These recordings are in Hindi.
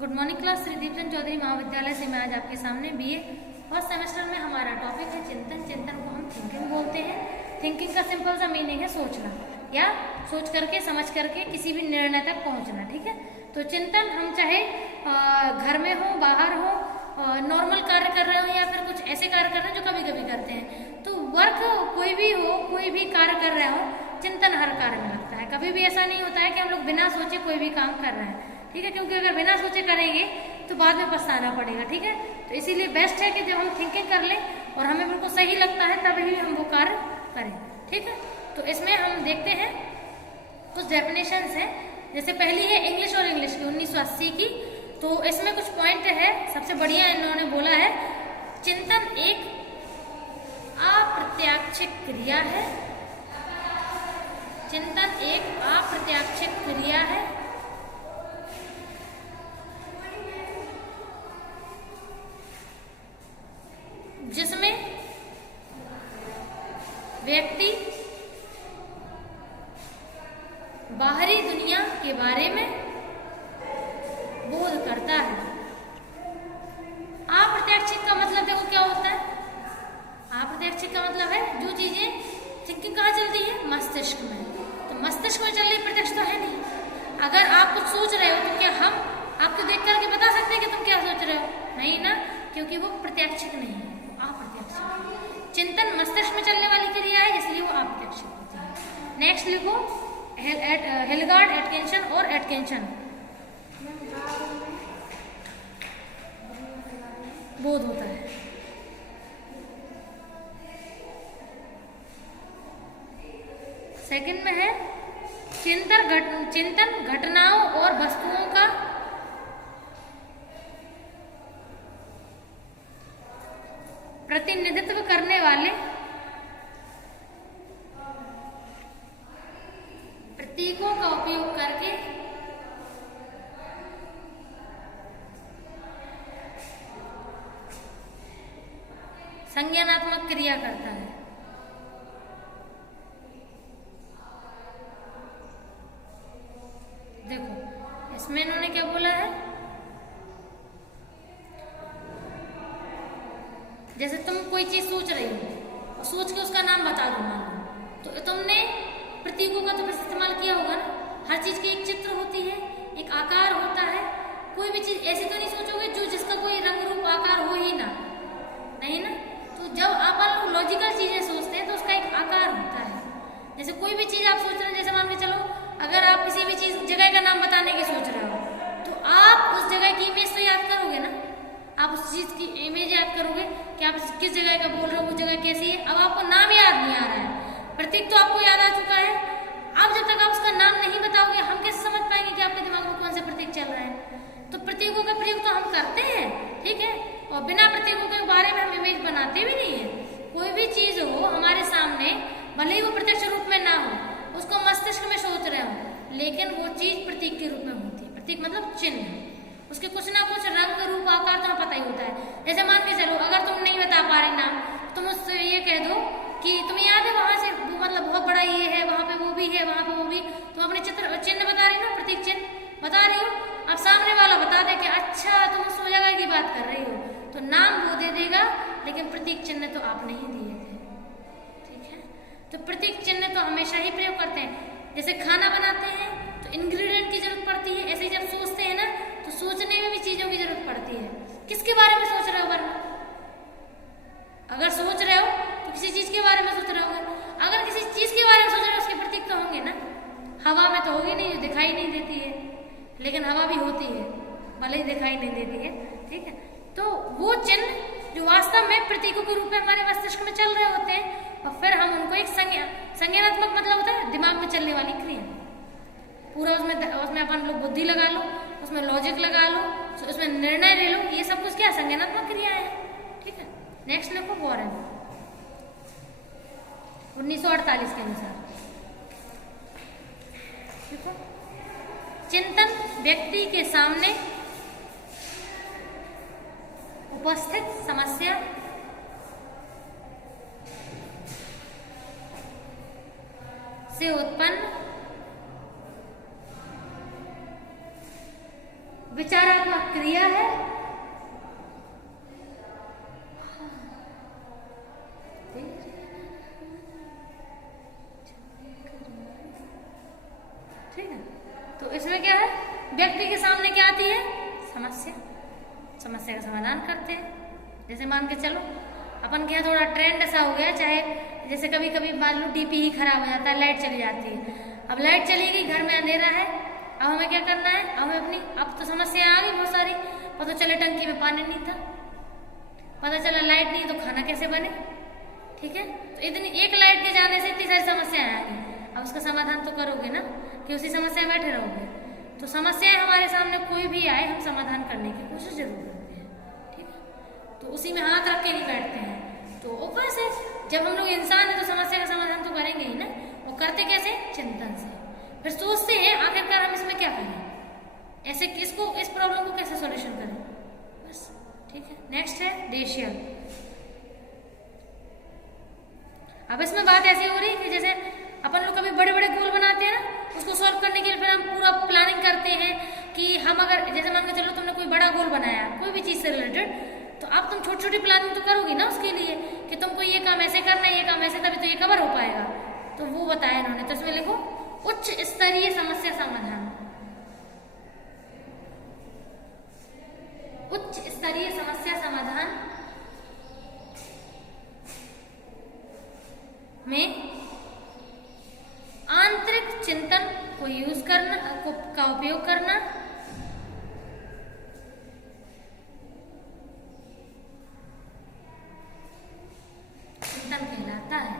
Good morning class. Shri Deepchand Chaudhary महाविद्यालय से मैं आज आपके सामने बीए फर्स्ट सेमेस्टर में हमारा टॉपिक है चिंतन। चिंतन को हम थिंकिंग बोलते हैं। थिंकिंग का सिंपल सा मीनिंग है सोचना या सोच करके समझ करके किसी भी निर्णय तक पहुंचना। ठीक है, तो चिंतन हम चाहे घर में हो, बाहर हो, नॉर्मल कार्य कर रहे हो या फिर कुछ ऐसे कार्य कर रहे हैं जो कभी कभी करते हैं, तो वर्क कोई भी हो, कोई भी कार्य कर रहे हो, चिंतन हर कार्य में लगता है। कभी भी ऐसा नहीं होता है कि हम लोग बिना सोचे कोई भी काम कर रहे हैं। ठीक है, क्योंकि अगर बिना सोचे करेंगे तो बाद में पछताना पड़ेगा। ठीक है, तो इसीलिए बेस्ट है कि जब हम थिंकिंग कर लें और हमें बिल्कुल सही लगता है तभी हम वो कार्य करें। ठीक है, तो इसमें हम देखते हैं कुछ डेफिनेशंस हैं। जैसे पहली है इंग्लिश और इंग्लिश की 1980 की, तो इसमें कुछ पॉइंट है। सबसे बढ़िया इन्होंने बोला है चिंतन एक अप्रत्याशित क्रिया है। चिंतन एक अप्रत्याशित क्रिया है जिसमें व्यक्ति बाहरी दुनिया के बारे में बोध करता है। अप्रत्याशित का मतलब देखो क्या होता है। अप्रत्याशित का मतलब है जो चीजें थिंकिंग कहाँ चलती है, मस्तिष्क में। तो मस्तिष्क में चल रही, प्रत्यक्ष तो है नहीं। अगर आप कुछ सोच रहे हो तो क्या हम आपको देख करके बता सकते हैं कि तुम क्या सोच रहे हो? नहीं ना, क्योंकि वो प्रत्यक्षिक नहीं है, अप्रत्यक्षिक। चिंतन मस्तिष्क में चलने वाली क्रिया है, इसलिए वो अप्रत्यक्षिक होती है। नेक्स्ट लिखो हिलगार्ड एटकिंसन और एटकिंसन। बोध होता है। सेकंड में है चिंतन घटनाओं और वस्तुओं का प्रतिनिधित्व करने वाले प्रतीकों का उपयोग करके संज्ञानात्मक क्रिया करता है। देखो इसमें इन्होंने क्या बोला है, जैसे तुम कोई चीज सोच रही हो और सोच के उसका नाम बता दो, मान लो, तो तुमने प्रतीकों का तो इस्तेमाल किया होगा ना। हर चीज की एक चित्र होती है, एक आकार होता है। कोई भी चीज ऐसी तो नहीं सोचोगे जो जिसका कोई रंग रूप आकार हो ही ना, नहीं ना। तो जब आप लॉजिकल चीजें सोचते हैं तो उसका एक आकार होता है। जैसे कोई भी चीज आप सोच रहे हैं, जैसे मान के चलो अगर आप किसी भी चीज जगह का नाम बताने की सोच रहे हो तो आप उस जगह की इमेज तो याद करोगे ना। आप उस चीज की इमेज याद करोगे कि आप किस जगह का बोल रहे हो, वो जगह कैसी है। अब आपको नाम याद नहीं आ रहा है, प्रतीक तो आपको याद आ चुका है। अब जब तक आप उसका नाम नहीं बताओगे हम कैसे समझ पाएंगे कि आपके दिमाग में कौन से प्रतीक चल रहा है। तो प्रतीकों का प्रयोग तो हम करते हैं, ठीक है, और बिना प्रतीकों के बारे में हम इमेज बनाते भी नहीं है। कोई भी चीज हो हमारे सामने, भले ही वो प्रत्यक्ष रूप में ना हो, उसको मस्तिष्क में सोच रहे हो, लेकिन वो चीज प्रतीक के रूप में होती है। प्रतीक मतलब चिन्ह, उसके कुछ ना कुछ रंग रूप आकार तो पता ही होता है। जैसे मान के चलो अगर तुम नहीं बता पा रहे नाम, तुम उससे ये कह दो कि तुम्हें याद है वहां से वो मतलब बहुत बड़ा ये है, वहां पे वो भी है, वहां पे वो भी, तुम अपने चिन्ह बता रही हो ना, प्रतीक चिन्ह बता रही हो। अब सामने वाला बता दे कि अच्छा तुम उस जगह की बात कर रही हो, तो नाम वो दे देगा लेकिन प्रतीक चिन्ह तो आप नहीं दिए थे। ठीक है, तो प्रतीक चिन्ह तो हमेशा ही प्रयोग करते हैं। जैसे खाना बनाते हैं तो इंग्रेडिएंट की जरूरत पड़ती है, ऐसे जब सोचते हैं ना तो सोचने में भी चीजों की जरूरत पड़ती है। किसके बारे में सोच रहे हो? अगर सोच रहे हो तो किसी चीज के बारे में सोच रहे होगे। अगर किसी चीज के बारे में सोच रहे हो उसके प्रतीक तो होंगे ना। हवा में तो होगी नहीं, जो दिखाई नहीं देती है, लेकिन हवा भी होती है, भले ही दिखाई नहीं देती है। ठीक है, तो वो चिन्ह जो वास्तव में प्रतीकों के रूप में हमारे मस्तिष्क में चल रहे होते हैं और फिर हम उनको एक संज्ञानात्मक मतलब होता है दिमाग में चलने वाली क्रिया। पूरा उसमें अपन लोग बुद्धि लगा लो, उसमें लॉजिक लगा लो, उसमें निर्णय ले लो, ये सब कुछ क्या संज्ञानात्मक क्रिया है। ठीक है, नेक्स्ट लिखो वॉरेन 1948 के अनुसार। देखो चिंतन व्यक्ति के सामने उपस्थित समस्या से उत्पन्न विचारात्मक क्रिया है। ठीक है, तो इसमें क्या है, व्यक्ति के सामने क्या आती है, समस्या, समस्या का समाधान करते हैं। जैसे मान के चलो अपन के यहाँ थोड़ा ट्रेंड ऐसा हो गया, चाहे जैसे कभी कभी मान लो डीपी ही खराब हो जाता है, लाइट चली जाती है। अब लाइट चली गई, घर में अंधेरा है, अब हमें क्या करना है, हमें अपनी, अब तो समस्या आ गई बहुत सारी। पता चले टंकी में पानी नहीं था, पता चला लाइट नहीं तो खाना कैसे बने। ठीक है, तो इतनी एक लाइट के जाने से इतनी सारी समस्याएं आ गई। अब उसका समाधान तो करोगे ना, कि उसी समस्या में बैठे रहोगे। तो समस्याएं हमारे सामने कोई भी आए, हम समाधान करने की कोशिश जरूर करते हैं। ठीक है, तो उसी में हाथ रख के नहीं बैठते हैं। तो ऊपर से जब हम लोग इंसान है तो समस्या का समाधान तो करेंगे ही ना। वो करते कैसे, चिंतन से। फिर सोचते हैं आखिरकार हम इसमें क्या करें, ऐसे किसको, इस प्रॉब्लम को कैसे सॉल्यूशन करें, बस। ठीक है, नेक्स्ट है रेशियल। अब इसमें बात ऐसी हो रही है कि जैसे अपन लोग कभी बड़े बड़े गोल बनाते हैं ना, उसको सॉल्व करने के लिए फिर हम पूरा प्लानिंग करते हैं कि हम अगर, जैसे मान के चलो तुमने कोई बड़ा गोल बनाया कोई भी चीज से रिलेटेड, तो अब तुम छोटी छोटी प्लानिंग तो करोगी ना उसके लिए, कि तुमको ये काम ऐसे करना है, ये काम ऐसे, तभी तो ये कवर हो पाएगा। तो वो बताया इन्होंने, तो इसमें लिखो उच्च स्तरीय समस्या समाधान। उच्च स्तरीय समस्या समाधान में आंतरिक चिंतन को यूज करना, का उपयोग करना, चिंतन कहलाता है।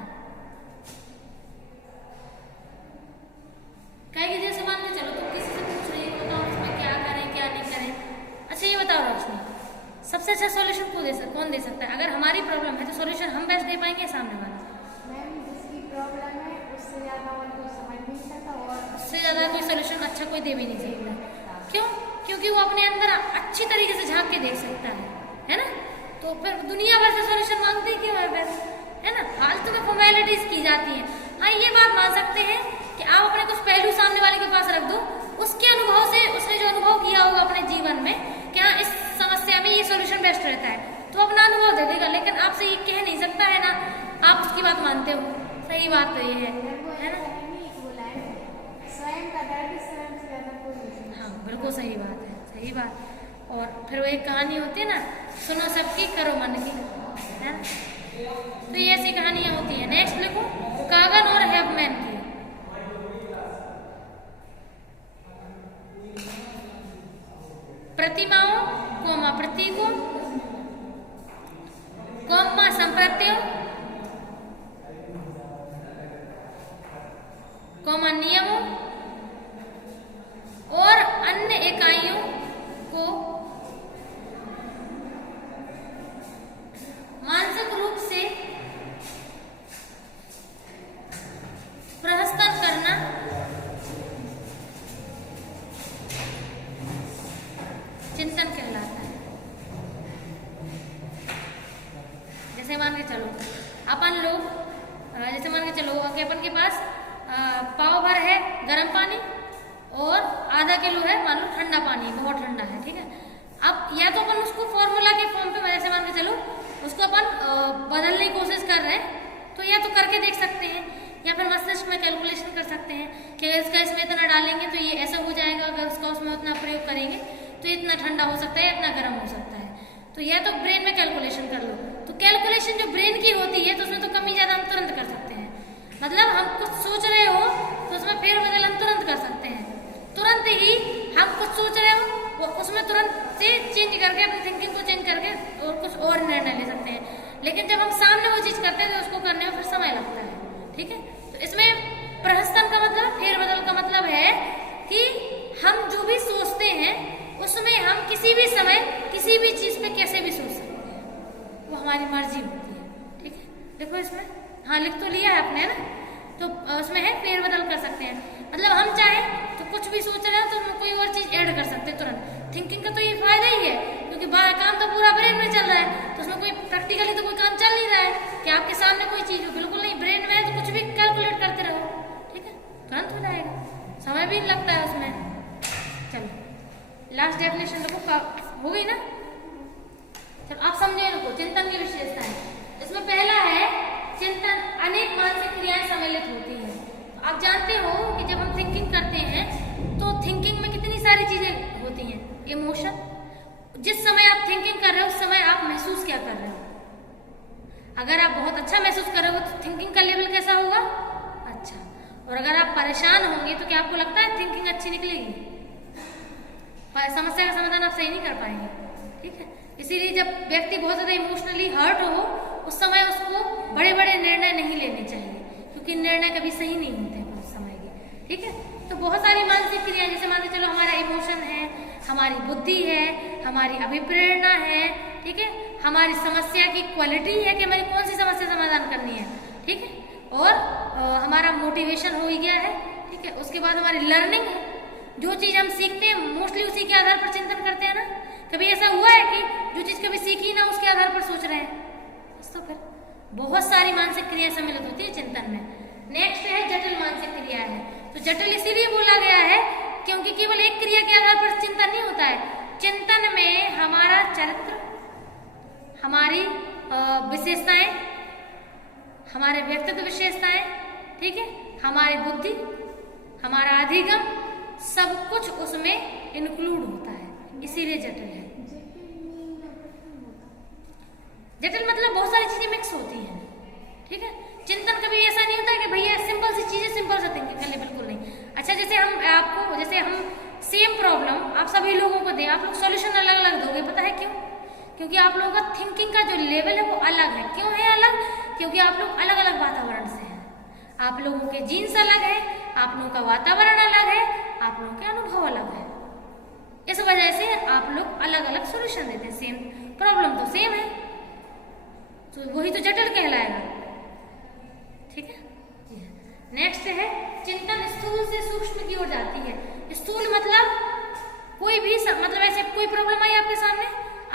कहेगी जैसे मान के चलो तुम किसी से पूछ रही हो, बताओ इसमें क्या करें क्या नहीं करें। अच्छा ये बताओ रोशनी, सबसे अच्छा सॉल्यूशन कौन दे सकता है? अगर हमारी प्रॉब्लम है तो सॉल्यूशन हम बेस्ट दे पाएंगे, सामने वाला? मैम जिसकी प्रॉब्लम है उससे ज्यादा और कोई समझ नहीं सकता, और उससे ज्यादा कोई सॉल्यूशन अच्छा कोई दे भी नहीं सकता। क्यों? क्योंकि वो अपने अंदर अच्छी तरीके से झांक के देख सकता है ना। तो फिर दुनिया भर से सॉल्यूशन मांगते क्यों है फिर, है ना? फालतू में फॉर्मेलिटीज की जाती है। हाँ ये बात मान सकते हैं कि आप अपने कुछ पहलू सामने वाले के पास रख दो, उसके अनुभव से, उसने जो अनुभव किया होगा अपने जीवन में कि हाँ इस समस्या में ये सॉल्यूशन बेस्ट रहता है, तो अपना अनुभव दे देगा। लेकिन आपसे ये कह नहीं सकता है ना, आप उसकी बात मानते हो। सही बात तो ये है ना? स्वयं का दर्द स्वयं से ज्यादा कोई नहीं समझता। हाँ बिल्कुल सही बात है, सही बात। और फिर वो एक कहानी होती है ना, सुनो सबकी करो मन की, है ना? तो ये ऐसी कहानियां होती है। नेक्स्ट लिखो कागन और हैवमैन की। प्रतिमाओं कोमा प्रतीकों कोमा संप्रत्यों कोमा नियमों और अन्य इकाइयों को मानसिक रूप से प्रहसन करना चिंतन कहलाता है। जैसे मान के चलो अपन लोग, जैसे मान के चलो कि अपन के पास पाव भर है गर्म पानी और आधा किलो है मान लो ठंडा पानी, बहुत ठंडा है। ठीक है, अब या तो अपन उसको फॉर्मूला के फॉर्म पे, जैसे मान के चलो उसको अपन बदलने की कोशिश कर रहे हैं, तो या तो करके देख सकते हैं, या फिर मस्तिष्क में कैलकुलेशन कर सकते हैं कि इसका इसमें इतना डालेंगे तो ये ऐसा हो जाएगा, अगर उसका उसमें उतना प्रयोग करेंगे तो इतना ठंडा हो सकता है, इतना गर्म हो सकता है। तो या तो ब्रेन में कैलकुलेशन कर लो, तो कैलकुलेशन जो ब्रेन की होती है तो उसमें तो कमी ज्यादा हम तुरंत कर सकते हैं। मतलब हम कुछ सोच रहे हो तो उसमें फेरबदल हम तुरंत कर सकते हैं, तुरंत ही हम कुछ सोच रहे हो वो उसमें तुरंत से चेंज करके अपनी थिंकिंग को चेंज करके और कुछ और निर्णय ले सकते हैं। लेकिन जब हम सामने वो चीज करते हैं तो उसको करने में फिर समय लगता है। ठीक है, तो इसमें प्रहसन का मतलब, फेरबदल का मतलब है कि हम जो भी सोचते हैं उसमें हम किसी भी समय किसी भी चीज पे कैसे भी सोच सकते हैं, वो हमारी मर्जी होती है। ठीक है, देखो इसमें हाँ लिख तो लिया है आपने, है ना? तो उसमें है फेरबदल कर सकते हैं, मतलब हम चाहें तो कुछ भी सोच रहे हैं तो हम कोई और चीज ऐड कर सकते हैं तुरंत। थिंकिंग का तो ये फायदा ही है, क्योंकि काम तो पूरा ब्रेन में चल रहा है, तो उसमें कोई प्रैक्टिकली तो कोई काम चल नहीं रहा है कि आपके सामने कोई चीज हो, बिल्कुल नहीं, ब्रेन में है तो कुछ भी कैलकुलेट करते रहो। ठीक है, तुरंत हो जाएगा, समय भी नहीं लगता है उसमें। चलो लास्ट डेफिनेशन देखो हो गई ना। चलो आप समझे इनको, चिंतन की विशेषताएं। इसमें पहला है चिंतन अनेक मानसिक क्रियाएं सम्मिलित होती हैं। तो आप जानते हो कि जब हम थिंकिंग करते हैं तो थिंकिंग में कितनी सारी चीजें होती हैं। इमोशन, जिस समय आप थिंकिंग कर रहे हो उस समय आप महसूस क्या कर रहे हो। अगर आप बहुत अच्छा महसूस कर रहे हो तो थिंकिंग का लेवल कैसा होगा, अच्छा। और अगर आप परेशान होंगे तो क्या आपको लगता है थिंकिंग अच्छी निकलेगी, समस्या का समाधान आप सही नहीं कर पाएंगे, ठीक है। इसीलिए जब व्यक्ति बहुत ज्यादा इमोशनली हर्ट हो उस समय उसको बड़े बड़े निर्णय नहीं लेने चाहिए, क्योंकि निर्णय कभी सही नहीं होते उस समय के, ठीक है। तो बहुत सारी मानसिक क्रियाएं, जैसे मान के चलो हमारा इमोशन है, हमारी बुद्धि है, हमारी अभिप्रेरणा है, ठीक है, हमारी समस्या की क्वालिटी है कि हमें कौन सी समस्या समाधान करनी है, ठीक है, और हमारा मोटिवेशन हो ही गया है, ठीक है। उसके बाद हमारी लर्निंग है, जो चीज हम सीखते हैं मोस्टली उसी के आधार पर चिंतन करते हैं ना। कभी ऐसा हुआ है कि जो चीज कभी सीखी ना उसके आधार पर सोच रहे हैं, तो फिर बहुत सारी मानसिक क्रियाएं सम्मिलित होती है चिंतन में। नेक्स्ट है जटिल मानसिक क्रिया है। तो जटिल इसीलिए बोला गया है क्योंकि केवल एक क्रिया के आधार पर चिंतन नहीं होता है। चिंतन में हमारा चरित्र, हमारी विशेषताएं, हमारे व्यक्तित्व विशेषताएं, ठीक है, हमारी बुद्धि, हमारा अधिगम, सब कुछ उसमें इंक्लूड होता है, इसीलिए जटिल है। जटिल मतलब बहुत सारी चीजें मिक्स होती हैं, ठीक है। चिंतन कभी ऐसा नहीं होता है कि भैया सिंपल सी चीजें सिंपल से थिंकिंग कर ले, बिल्कुल नहीं। अच्छा, जैसे हम सेम प्रॉब्लम आप सभी लोगों को दें, आप लोग सॉल्यूशन अलग अलग दोगे, पता है क्यों? क्योंकि आप लोगों का थिंकिंग का जो लेवल है वो अलग है। क्यों है अलग? क्योंकि आप लोग अलग अलग वातावरण से हैं, आप लोगों के जीन्स अलग है, आप लोगों का वातावरण अलग है, आप लोगों के अनुभव अलग है। इस वजह से आप लोग अलग अलग सॉल्यूशन देते हैं। सेम प्रॉब्लम तो सेम है, तो वही तो जटिल कहलाएगा, ठीक है। नेक्स्ट है चिंतन स्थूल से सूक्ष्म की ओर जाती है। स्थूल मतलब कोई भी मतलब ऐसे कोई प्रॉब्लम आई आपके सामने,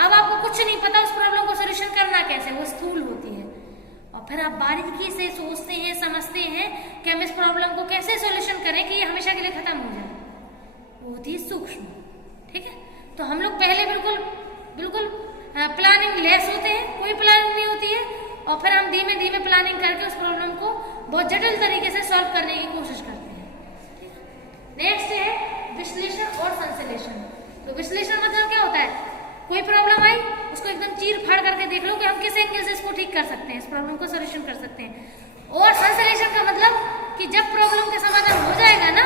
अब आपको कुछ नहीं पता उस प्रॉब्लम को सॉल्यूशन करना कैसे, वो स्थूल होती है। और फिर आप बारीकी से सोचते हैं, समझते हैं कि हम इस प्रॉब्लम को कैसे सॉल्यूशन करें कि ये हमेशा के लिए खत्म हो जाए, वो होती है सूक्ष्म, ठीक है। तो हम लोग पहले बिल्कुल प्लानिंग लेस होते हैं, कोई प्लानिंग नहीं होती है, और फिर हम धीमे धीमे प्लानिंग करके उस प्रॉब्लम को बहुत जटिल तरीके से सॉल्व करने की कोशिश करते हैं। नेक्स्ट है विश्लेषण और संश्लेषण। तो विश्लेषण मतलब क्या होता है, कोई प्रॉब्लम आई उसको एकदम चीर फाड़ करके देख लो कि हम किस एंगल से इसको ठीक कर सकते हैं, इस प्रॉब्लम को सॉल्यूशन कर सकते हैं। और संश्लेषण का मतलब कि जब प्रॉब्लम का समाधान हो जाएगा ना,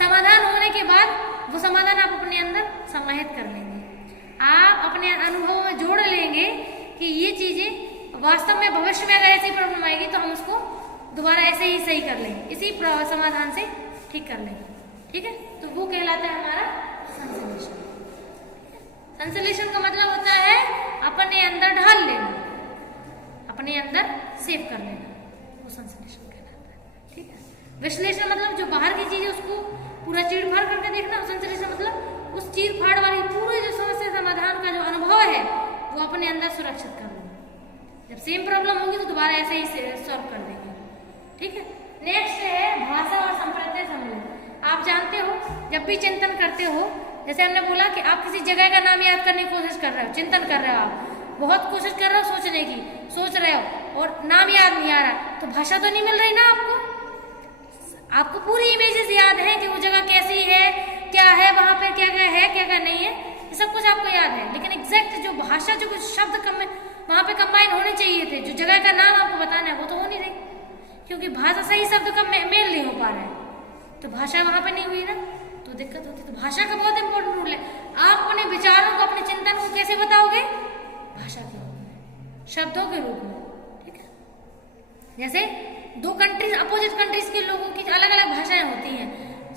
समाधान होने के बाद वो समाधान आप अपने अंदर समाहित कर लेंगे, आप अपने अनुभवों में जोड़ लेंगे कि ये चीजें वास्तव में भविष्य में अगर ऐसी प्रॉब्लम आएगी तो हम उसको दोबारा ऐसे ही सही कर लेंगे, इसी समाधान से ठीक कर लेंगे, ठीक है। तो वो कहलाता है हमारा संश्लेषण। संश्लेषण का मतलब होता है अपने अंदर ढाल लेना, अपने अंदर सेव कर लेना, वो संश्लेषण कहलाता है, ठीक है। विश्लेषण मतलब जो बाहर की चीज है उसको पूरा चीड़ फाड़ करके देखना, और संश्लेषण मतलब उस चीड़ फाड़ वाली पूरी जो समस्या समाधान का जो अनुभव है वो अपने अंदर सुरक्षित कर लेना। जब सेम प्रॉब्लम होगी तो दोबारा ऐसे ही सॉल्व कर देंगे, ठीक है। नेक्स्ट है भाषा और संप्रदाय सम्मिलित। आप जानते हो जब भी चिंतन करते हो, जैसे हमने बोला कि आप किसी जगह का नाम याद करने की कोशिश कर रहे हो, चिंतन कर रहे हो, आप बहुत कोशिश कर रहे हो सोचने की, सोच रहे हो और नाम याद नहीं आ रहा, तो भाषा तो नहीं मिल रही ना आपको पूरी इमेजेस याद है कि वो जगह कैसी है, क्या है वहां पर, क्या क्या है, क्या क्या नहीं है, ये सब कुछ आपको याद है, लेकिन एग्जैक्ट जो भाषा, जो कुछ शब्द वहां पे कंबाइन होने चाहिए थे, जो जगह का नाम आपको बताना है वो तो हो नहीं रही, क्योंकि भाषा सही शब्द का मेल नहीं हो पा रहा है, तो भाषा वहां पे नहीं हुई ना, तो दिक्कत होती। तो भाषा का बहुत इंपॉर्टेंट रोल है। आप अपने विचारों को, अपने चिंतन को कैसे बताओगे? भाषा के रूप में, शब्दों के रूप में, ठीक है। जैसे दो कंट्रीज, अपोजिट कंट्रीज के लोगों की अलग अलग भाषाएं होती हैं,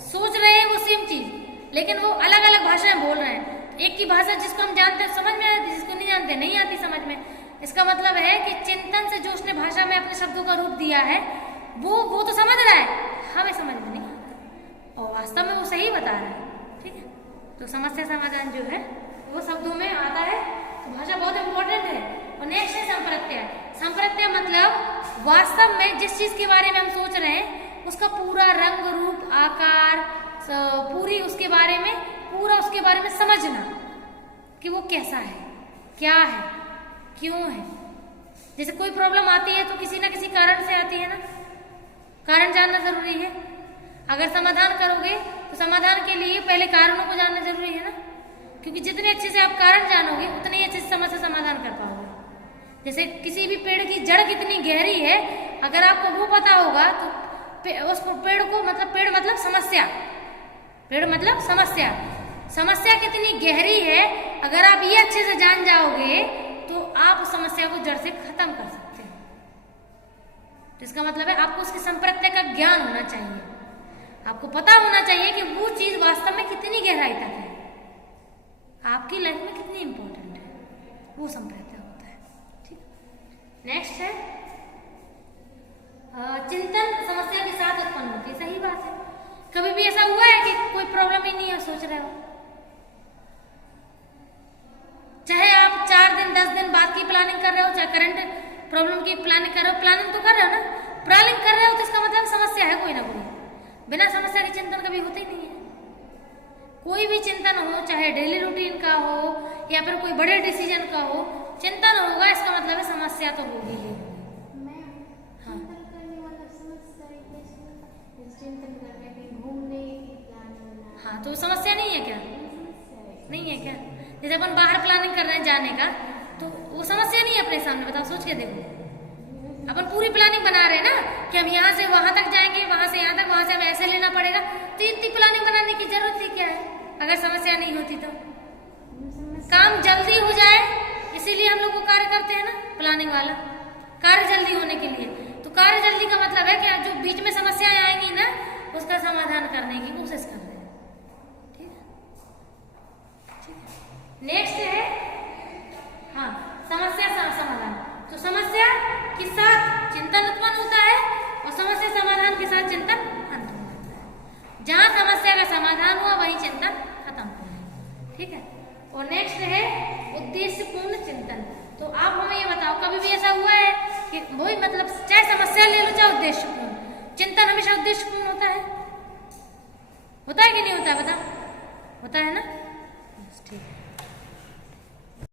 सोच रहे हैं वो सेम चीज लेकिन वो अलग अलग भाषाएं बोल रहे हैं। एक की भाषा जिसको हम जानते हैं समझ में आती, जिसको नहीं जानते नहीं आती समझ में। इसका मतलब है कि चिंतन से जो उसने भाषा में अपने शब्दों का रूप दिया है वो तो समझ रहा है, हमें समझ में नहीं आता, और वास्तव में वो सही बता रहा है, ठीक है। तो समस्या समाधान जो है वो शब्दों में आता है, तो भाषा बहुत इंपॉर्टेंट है। और नेक्स्ट है संप्रत्यय। संप्रत्यय मतलब वास्तव में जिस चीज के बारे में हम सोच रहे हैं उसका पूरा रंग रूप आकार पूरी उसके बारे में पूरा उसके बारे में समझना कि वो कैसा है, क्या है, क्यों है। जैसे कोई प्रॉब्लम आती है तो किसी ना किसी कारण से आती है ना, कारण जानना जरूरी है। अगर समाधान करोगे तो समाधान के लिए पहले कारणों को जानना जरूरी है ना, क्योंकि जितने अच्छे से आप कारण जानोगे उतने ही अच्छे से समस्या समाधान कर पाओगे। जैसे किसी भी पेड़ की जड़ कितनी गहरी है, अगर आपको वो पता होगा तो उसको पेड़ मतलब समस्या, पेड़ मतलब समस्या, समस्या कितनी गहरी है अगर आप ये अच्छे से जान जाओगे तो आप उस समस्या को जड़ से खत्म कर सकते हैं। तो इसका मतलब है आपको उसके संप्रत्य का ज्ञान होना चाहिए, आपको पता होना चाहिए कि वो चीज वास्तव में कितनी गहराई तक है, आपकी लाइफ में कितनी इंपॉर्टेंट है, वो संप्रत्य होता है। ठीक, नेक्स्ट है चिंतन समस्या के साथ उत्पन्न होती है। सही बात है, कभी भी ऐसा हुआ है कि कोई प्रॉब्लम ही नहीं है, सोच रहे हो, चाहे आप 4 दिन 10 दिन बाद की प्लानिंग कर रहे हो, चाहे करंट प्रॉब्लम की प्लानिंग कर रहे हो, प्लानिंग तो कर रहे हो ना, प्लानिंग कर रहे हो तो इसका मतलब समस्या है कोई ना कोई। बिना समस्या के चिंतन कभी होता ही नहीं है। कोई भी चिंतन हो, चाहे डेली रूटीन का हो या फिर कोई बड़े डिसीजन का हो, चिंतन होगा इसका मतलब है समस्या तो होगी ही। हाँ, तो समस्या नहीं है क्या? नहीं है क्या? जैसे अपन बाहर प्लानिंग कर रहे हैं जाने का, तो वो समस्या नहीं है अपने सामने, बताओ, सोच के देखो। अपन पूरी प्लानिंग बना रहे हैं ना कि हम यहाँ से वहां तक जाएंगे, वहां से यहाँ तक, वहां से हमें ऐसे लेना पड़ेगा, तो इतनी प्लानिंग बनाने की जरूरत ही क्या है अगर समस्या नहीं होती तो? काम जल्दी हो जाए इसीलिए हम लोग को कार्य करते हैं ना, प्लानिंग वाला कार्य जल्दी होने के लिए। तो कार्य जल्दी का मतलब है कि जो बीच में समस्याएं आएंगी ना उसका समाधान करने की कोशिश कर रहे हैं। ठीक है, नेक्स्ट है हाँ समस्या समाधान। तो समस्या के साथ चिंतन उत्पन्न होता है और समस्या समाधान के साथ चिंतन अंत हो जाता है। जहां समस्या का समाधान हुआ वहीं चिंतन खत्म हो गया। ठीक है, और नेक्स्ट है उद्देश्यपूर्ण चिंतन। तो आप हमें ये बताओ, कभी भी ऐसा हुआ है कि वही मतलब चाहे समस्या ले लो चाहे उद्देश्यपूर्ण, चिंतन हमेशा उद्देश्यपूर्ण होता है कि नहीं होता है? बता, होता है ना।